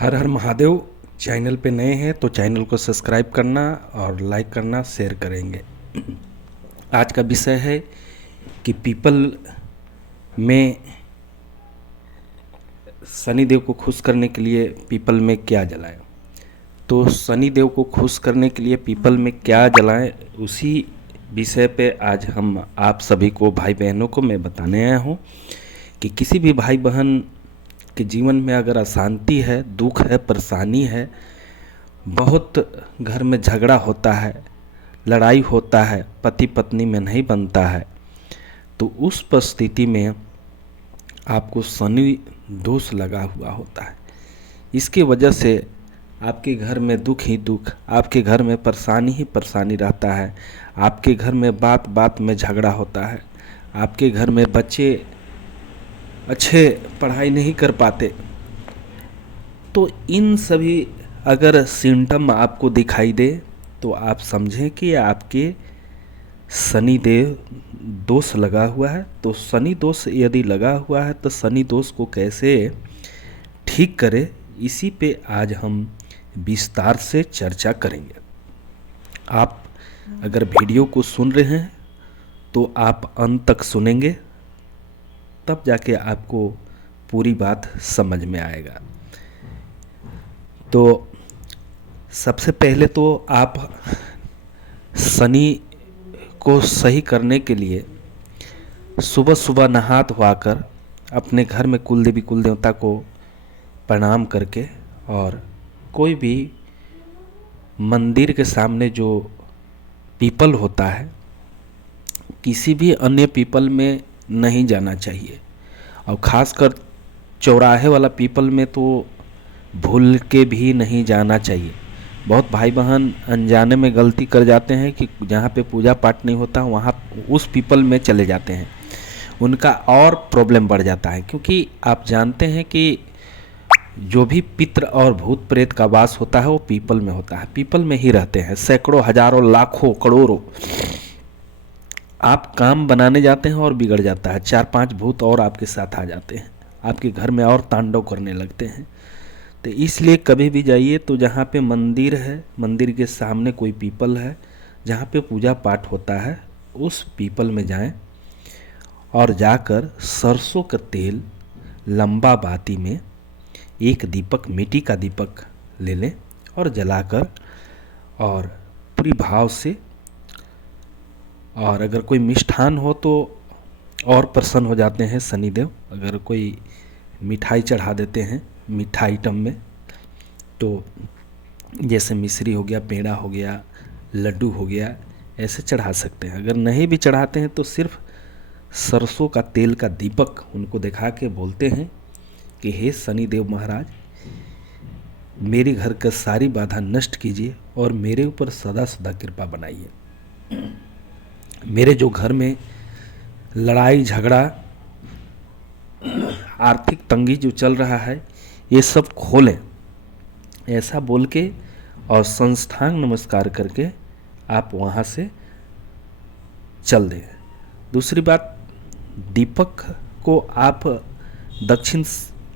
हर हर Mahadev. Channel पे नए हैं तो चैनल को सब्सक्राइब करना और लाइक करना, शेयर करेंगे। आज का विषय है कि पीपल में शनिदेव को खुश करने के लिए पीपल में क्या जलाएं। तो शनिदेव को खुश करने के लिए पीपल में क्या जलाएं, उसी विषय पे आज हम आप सभी को, भाई बहनों को मैं बताने आया हूँ कि किसी भी भाई बहन के जीवन में अगर अशांति है, दुख है, परेशानी है, बहुत घर में झगड़ा होता है, लड़ाई होता है, पति पत्नी में नहीं बनता है, तो उस परिस्थिति में आपको शनि दोष लगा हुआ होता है। इसकी वजह से आपके घर में दुख ही दुख, आपके घर में परेशानी ही परेशानी रहता है, आपके घर में बात बात में झगड़ा होता है, आपके घर में बच्चे अच्छे पढ़ाई नहीं कर पाते। तो इन सभी अगर सिम्टम आपको दिखाई दे तो आप समझें कि आपके शनिदेव दोष लगा हुआ है। तो शनि दोष यदि लगा हुआ है तो शनि दोष को कैसे ठीक करें, इसी पे आज हम विस्तार से चर्चा करेंगे। आप अगर वीडियो को सुन रहे हैं तो आप अंत तक सुनेंगे, तब जाके आपको पूरी बात समझ में आएगा। तो सबसे पहले तो आप शनि को सही करने के लिए सुबह सुबह नहा धोकर अपने घर में कुल देवी कुल देवता को प्रणाम करके, और कोई भी मंदिर के सामने जो पीपल होता है, किसी भी अन्य पीपल में नहीं जाना चाहिए। और ख़ासकर चौराहे वाला पीपल में तो भूल के भी नहीं जाना चाहिए। बहुत भाई बहन अनजाने में गलती कर जाते हैं कि जहाँ पे पूजा पाठ नहीं होता वहाँ उस पीपल में चले जाते हैं, उनका और प्रॉब्लम बढ़ जाता है। क्योंकि आप जानते हैं कि जो भी पितृ और भूत प्रेत का वास होता है वो पीपल में होता है, पीपल में ही रहते हैं। सैकड़ों, हजारों, लाखों, करोड़ों आप काम बनाने जाते हैं और बिगड़ जाता है, 4-5 भूत और आपके साथ आ जाते हैं, आपके घर में और तांडव करने लगते हैं। तो इसलिए कभी भी जाइए तो जहाँ पे मंदिर है, मंदिर के सामने कोई पीपल है जहाँ पे पूजा पाठ होता है, उस पीपल में जाएं और जाकर सरसों का तेल लंबा बाती में एक दीपक, मिट्टी का दीपक ले लें और जलाकर और पूरी भाव से, और अगर कोई मिष्ठान हो तो और प्रसन्न हो जाते हैं शनिदेव। अगर कोई मिठाई चढ़ा देते हैं मीठा आइटम में, तो जैसे मिश्री हो गया, पेड़ा हो गया, लड्डू हो गया, ऐसे चढ़ा सकते हैं। अगर नहीं भी चढ़ाते हैं तो सिर्फ सरसों का तेल का दीपक उनको दिखा के बोलते हैं कि हे शनिदेव महाराज, मेरे घर का सारी बाधा नष्ट कीजिए और मेरे ऊपर सदा सदा कृपा बनाइए। मेरे जो घर में लड़ाई झगड़ा, आर्थिक तंगी जो चल रहा है, ये सब खोलें, ऐसा बोल के और संस्थांग नमस्कार करके आप वहाँ से चल दें। दूसरी बात, दीपक को आप दक्षिण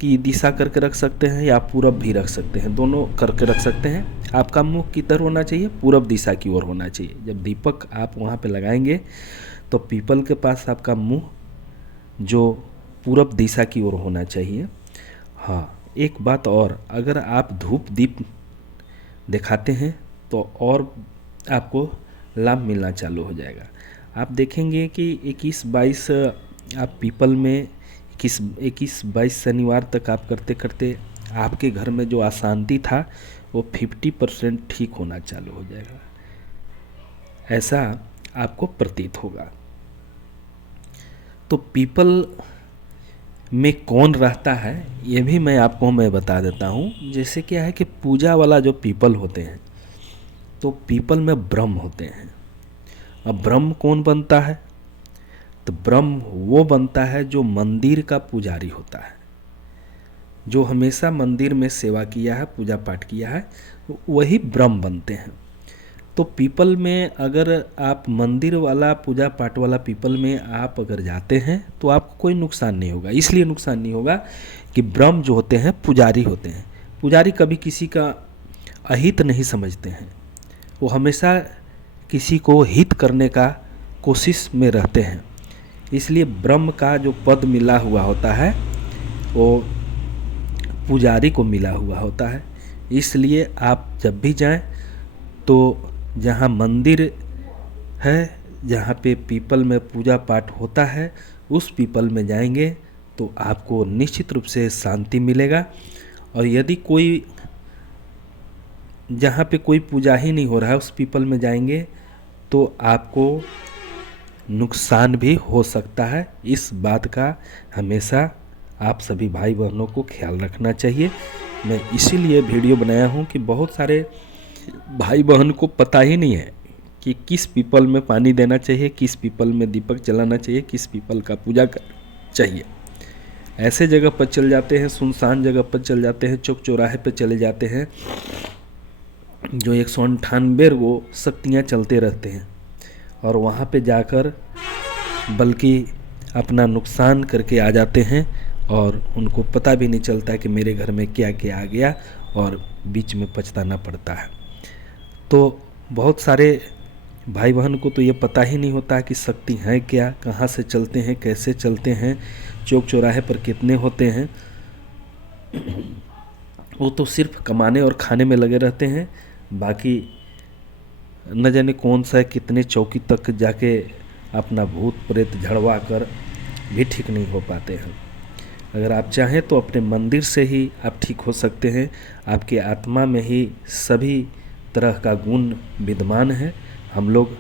की दिशा करके रख सकते हैं या पूरब भी रख सकते हैं, दोनों करके रख सकते हैं। आपका मुंह किधर होना चाहिए? पूरब दिशा की ओर होना चाहिए। जब दीपक आप वहाँ पे लगाएंगे तो पीपल के पास आपका मुंह जो पूरब दिशा की ओर होना चाहिए। हाँ, एक बात और, अगर आप धूप दीप दिखाते हैं तो और आपको लाभ मिलना चालू हो जाएगा। आप देखेंगे कि 21-22 आप पीपल में 21-22 शनिवार तक आप करते करते आपके घर में जो अशांति था वो 50% ठीक होना चालू हो जाएगा, ऐसा आपको प्रतीत होगा। तो पीपल में कौन रहता है ये भी मैं बता देता हूँ। जैसे क्या है कि पूजा वाला जो पीपल होते हैं, तो पीपल में ब्रह्म होते हैं। अब ब्रह्म कौन बनता है? तो ब्रह्म वो बनता है जो मंदिर का पुजारी होता है, जो हमेशा मंदिर में सेवा किया है, पूजा पाठ किया है, तो वही ब्रह्म बनते हैं। तो पीपल में अगर आप मंदिर वाला, पूजा पाठ वाला पीपल में आप अगर जाते हैं तो आपको कोई नुकसान नहीं होगा। इसलिए नुकसान नहीं होगा कि ब्रह्म जो होते हैं पुजारी होते हैं। पुजारी कभी किसी का अहित नहीं समझते हैं, वो हमेशा किसी को हित करने का कोशिश में रहते हैं। इसलिए ब्रह्म का जो पद मिला हुआ होता है वो पुजारी को मिला हुआ होता है। इसलिए आप जब भी जाएं तो जहाँ मंदिर है, जहाँ पे पीपल में पूजा पाठ होता है, उस पीपल में जाएंगे तो आपको निश्चित रूप से शांति मिलेगा। और यदि कोई जहाँ पे कोई पूजा ही नहीं हो रहा है उस पीपल में जाएंगे तो आपको नुकसान भी हो सकता है। इस बात का हमेशा आप सभी भाई बहनों को ख्याल रखना चाहिए। मैं इसीलिए वीडियो बनाया हूँ कि बहुत सारे भाई बहन को पता ही नहीं है कि किस पीपल में पानी देना चाहिए, किस पीपल में दीपक जलाना चाहिए, किस पीपल का पूजा कर चाहिए। ऐसे जगह पर चल जाते हैं, सुनसान जगह पर चल जाते हैं, चौक चौराहे पर चले जाते हैं, जो 198 वो शक्तियाँ चलते रहते हैं और वहाँ पे जाकर बल्कि अपना नुकसान करके आ जाते हैं और उनको पता भी नहीं चलता कि मेरे घर में क्या क्या आ गया और बीच में पछताना पड़ता है। तो बहुत सारे भाई बहन को तो ये पता ही नहीं होता कि शक्ति है क्या, कहाँ से चलते हैं, कैसे चलते हैं, चौक चौराहे पर कितने होते हैं। वो तो सिर्फ कमाने और खाने में लगे रहते हैं, बाकी न जाने कौन सा कितने चौकी तक जाके अपना भूत प्रेत झड़वा कर भी ठीक नहीं हो पाते हैं। अगर आप चाहें तो अपने मंदिर से ही आप ठीक हो सकते हैं। आपके आत्मा में ही सभी तरह का गुण विद्यमान है। हम लोग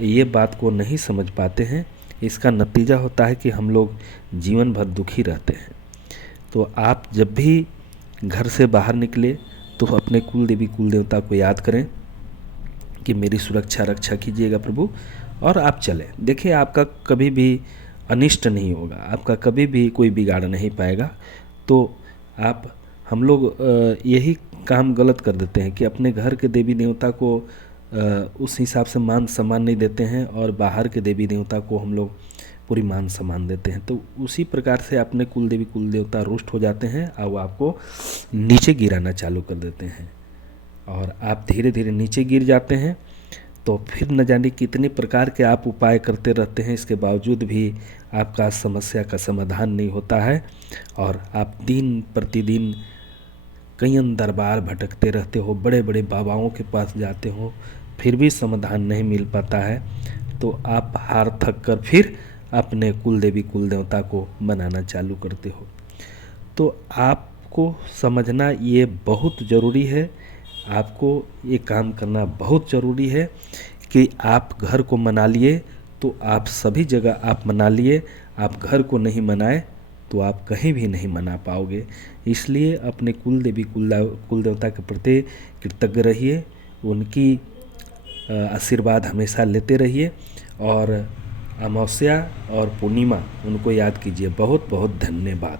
ये बात को नहीं समझ पाते हैं। इसका नतीजा होता है कि हम लोग जीवन भर दुखी रहते हैं। तो आप जब भी घर से बाहर निकले तो अपने कुल देवी कुल देवता को याद करें कि मेरी सुरक्षा रक्षा कीजिएगा प्रभु, और आप चलें। देखिए, आपका कभी भी अनिष्ट नहीं होगा, आपका कभी भी कोई बिगाड़ नहीं पाएगा। तो हम लोग यही काम गलत कर देते हैं कि अपने घर के देवी देवता को उस हिसाब से मान सम्मान नहीं देते हैं और बाहर के देवी देवता को हम लोग पूरी मान सम्मान देते हैं। तो उसी प्रकार से अपने कुल देवी कुल देवता रुष्ट हो जाते हैं और वो आपको नीचे गिराना चालू कर देते हैं और आप धीरे धीरे नीचे गिर जाते हैं। तो फिर न जाने कितने प्रकार के आप उपाय करते रहते हैं, इसके बावजूद भी आपका समस्या का समाधान नहीं होता है और आप दिन प्रतिदिन कई दरबार भटकते रहते हो, बड़े बड़े बाबाओं के पास जाते हो, फिर भी समाधान नहीं मिल पाता है। तो आप हार थक कर फिर अपने कुल देवी कुल देवता को मनाना चालू करते हो। तो आपको समझना ये बहुत ज़रूरी है, आपको ये काम करना बहुत ज़रूरी है कि आप घर को मना लिए तो आप सभी जगह आप मना लिए, आप घर को नहीं मनाए तो आप कहीं भी नहीं मना पाओगे। इसलिए अपने कुल देवी कुल देवता के प्रति कृतज्ञ रहिए, उनकी आशीर्वाद हमेशा लेते रहिए और अमावस्या और पूर्णिमा उनको याद कीजिए। बहुत बहुत धन्यवाद।